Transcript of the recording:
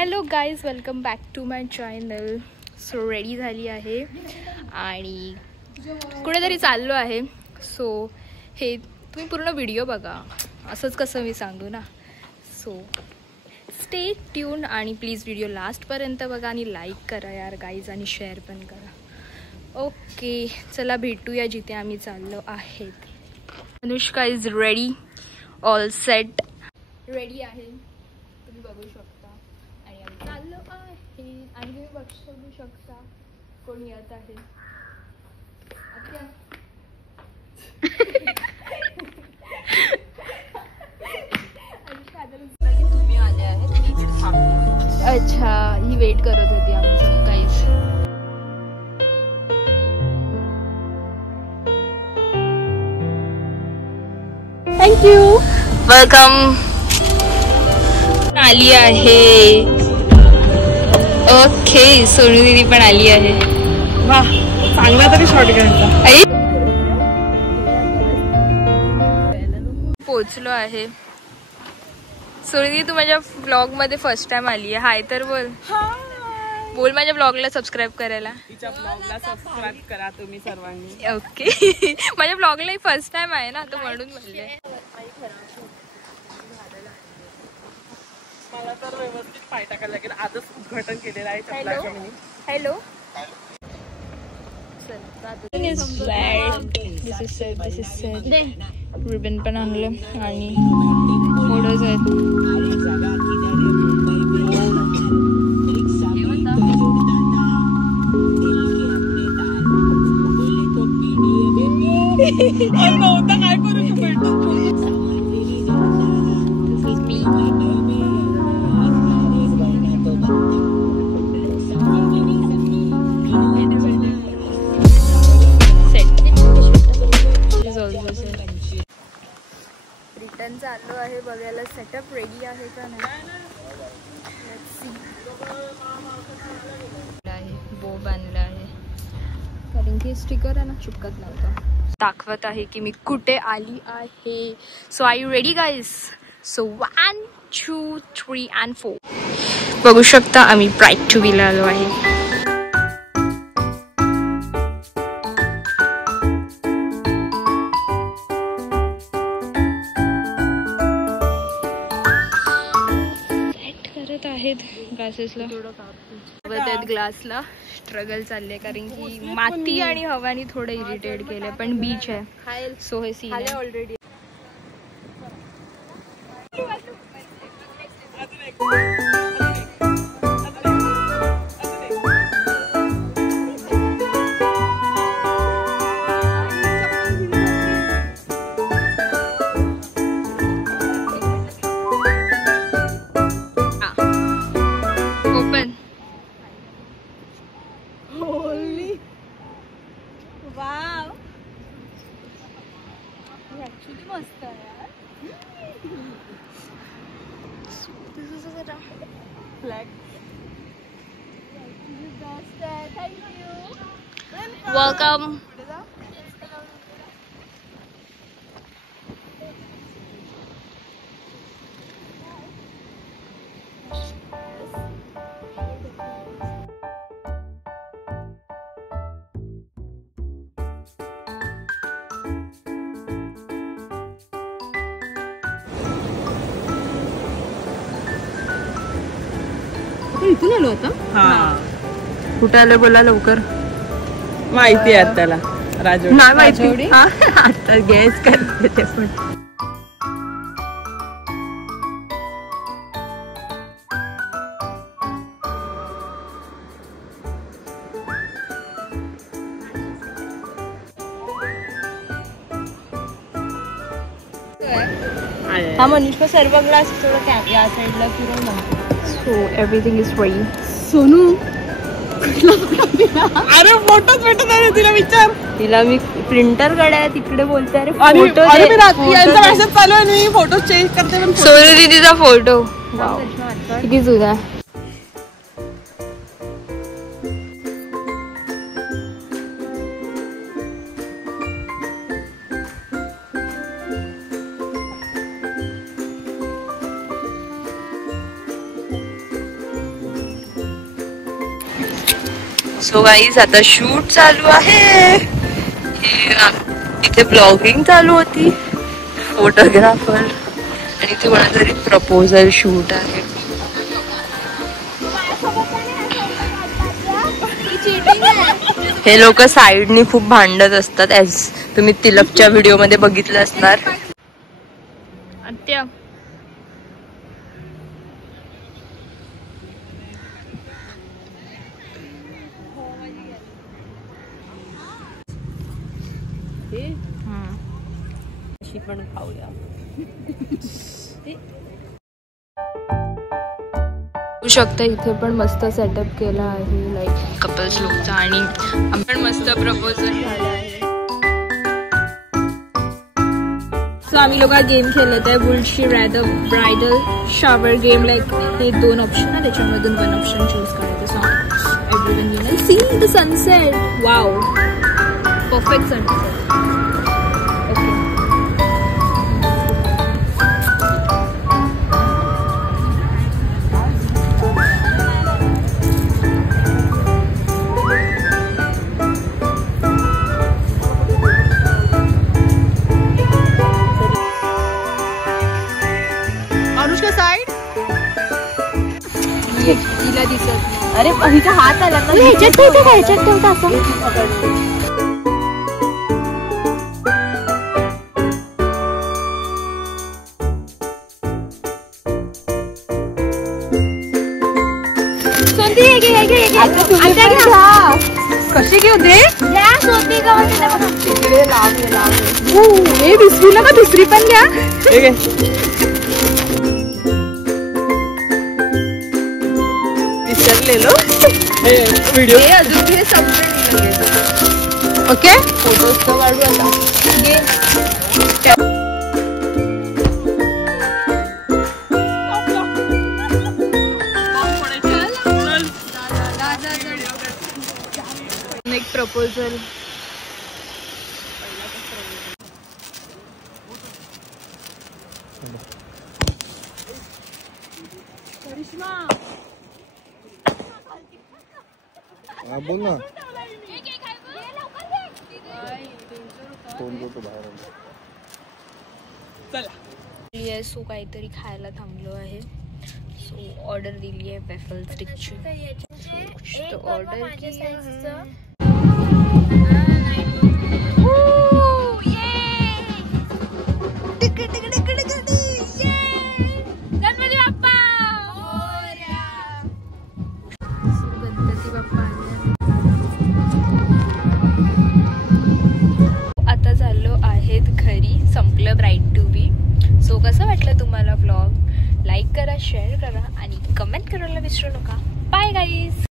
Hello guys, welcome back to my channel. So ready झाली आहे आणि कुठेतरी चाललो आहे. सो हे तुम्ही पूर्ण व्हिडिओ बघा, असंच कसं मी सांगू ना. सो स्टे ट्यून आणि प्लीज व्हिडिओ लास्टपर्यंत बघा आणि लाईक करा यार गाईज, आणि शेअर पण करा. ओके, चला भेटूया जिथे आम्ही चाललो आहेत. Anushka is ready, all set, ready आहे तुम्ही बघू शकता. आणि आम्ही चाललो आहे आणि तुम्ही बघू शकता कोण येत आहे. तुम्ही आले आहेत, मी इकडे थांबले. अच्छा, ही वेट करत होती आमचं काहीच. थँक्यू. वेलकम. आली आहे. ओके, सोनू दीदी पण आली आहे. वाह, चांगला तरी शॉट घ्यायचा. पोचलो आहे. सोनू दीदी, तू माझ्या ब्लॉग मध्ये फर्स्ट टाइम आली आहे. हाय तर बोल. बोल माझ्या ब्लॉगला सबस्क्राईब करायला. तिच्या ब्लॉगला सबस्क्राईब करा तुम्ही सर्वांनी. ओके. माझ्या ब्लॉगला फर्स्ट टाइम आहे ना, तो म्हणून म्हणले. मला तर व्यवस्थित पाय टाकायला लागेल. आजच उद्घाटन केलेलं आहे चपलाचं मी. Hello. This is set. Ribbon पण आणलं आणि फोटोज आहेत. नव्हता काय करू शकतो. रिटर्न चाललो आहे बघायला सेटअप रेडी आहे का नाही. बो बांधला आहे कारण की स्टिकर आहे ना, चिपकत नव्हतं. दाखवत आहे की मी कुठे आली आहे. So are you ready guys? So 1 2 3 and 4 बघू शकता आम्ही ब्राईट टू व्हीला आलो आहे. ग्लासेसला ग्लासला स्ट्रगल चालले कारण की माती आणि हवानी थोडं इरिटेट केलं. पण बीच आहे सो हे सीन आहे ऑलरेडी. मस्त आहे यार. वेलकम. इथून आलो होता. कुठे आलो बोला लवकर. माहिती आहे त्याला. राजवाडी. नाही माहिती. आता गॅस करते ते पण. हा मनुष्य सर्व ग्लास थोडं या साईडला फिरून म्हणतो. So everything is ready. Sonu अरे फोटोच भेटत नाही तिला. विचार तिला मी प्रिंटर कडे आहे तिकडे बोलते. अरे फोटो मेसेज चालू आहे. मी फोटो चेंज करते. सोनू दीदीचा फोटो किती जुना. सो गाईज आता शूट चालू आहे. इथे ब्लॉगिंग चालू होती, फोटोग्राफर, आणि इथे कोणातरी प्रपोजल शूट आहे. हे लोक साईडनी खूप भांडत असतात, ऍज तुम्ही तिलकच्या व्हिडिओ मध्ये बघितलं असणार. आत्या पण खाऊया. बघू शकता इथे पण मस्त सेटअप केला आहे, लाईक कपल्स लोकचा, आणि आपण मस्त प्रपोजल झालं आहे. सो आम्ही लोक गेम खेळत आहे, would she rather bridal shower game. Like हे 2 ऑप्शन आहे, त्याच्यामधून 1 ऑप्शन चूज करायचं. So everyone you know see the sunset. Wow, perfect sunset. तिला दिसत. अरे हिचा हात आला ना, ह्याच्यात ठेवते का, ह्याच्यात ठेवता असं. कशी घेऊ दे. हे विसरू नका, दुसरी पण घ्या. विसरलेलो व्हिडिओ अजून हे संपलं. ओके, फोटोज तो काढू आता. एक प्रपोजल. बोल ना. सो काहीतरी खायला थांबलो आहे. सो ऑर्डर दिली आहे वेफल स्टिकची. ऑर्डर आता चाललो आहेत घरी. संपलं ब्राईड टू बी. सो कसं वाटलं तुम्हाला व्लॉग? लाईक करा, शेअर करा आणि कमेंट करायला विसरू नका. Bye guys.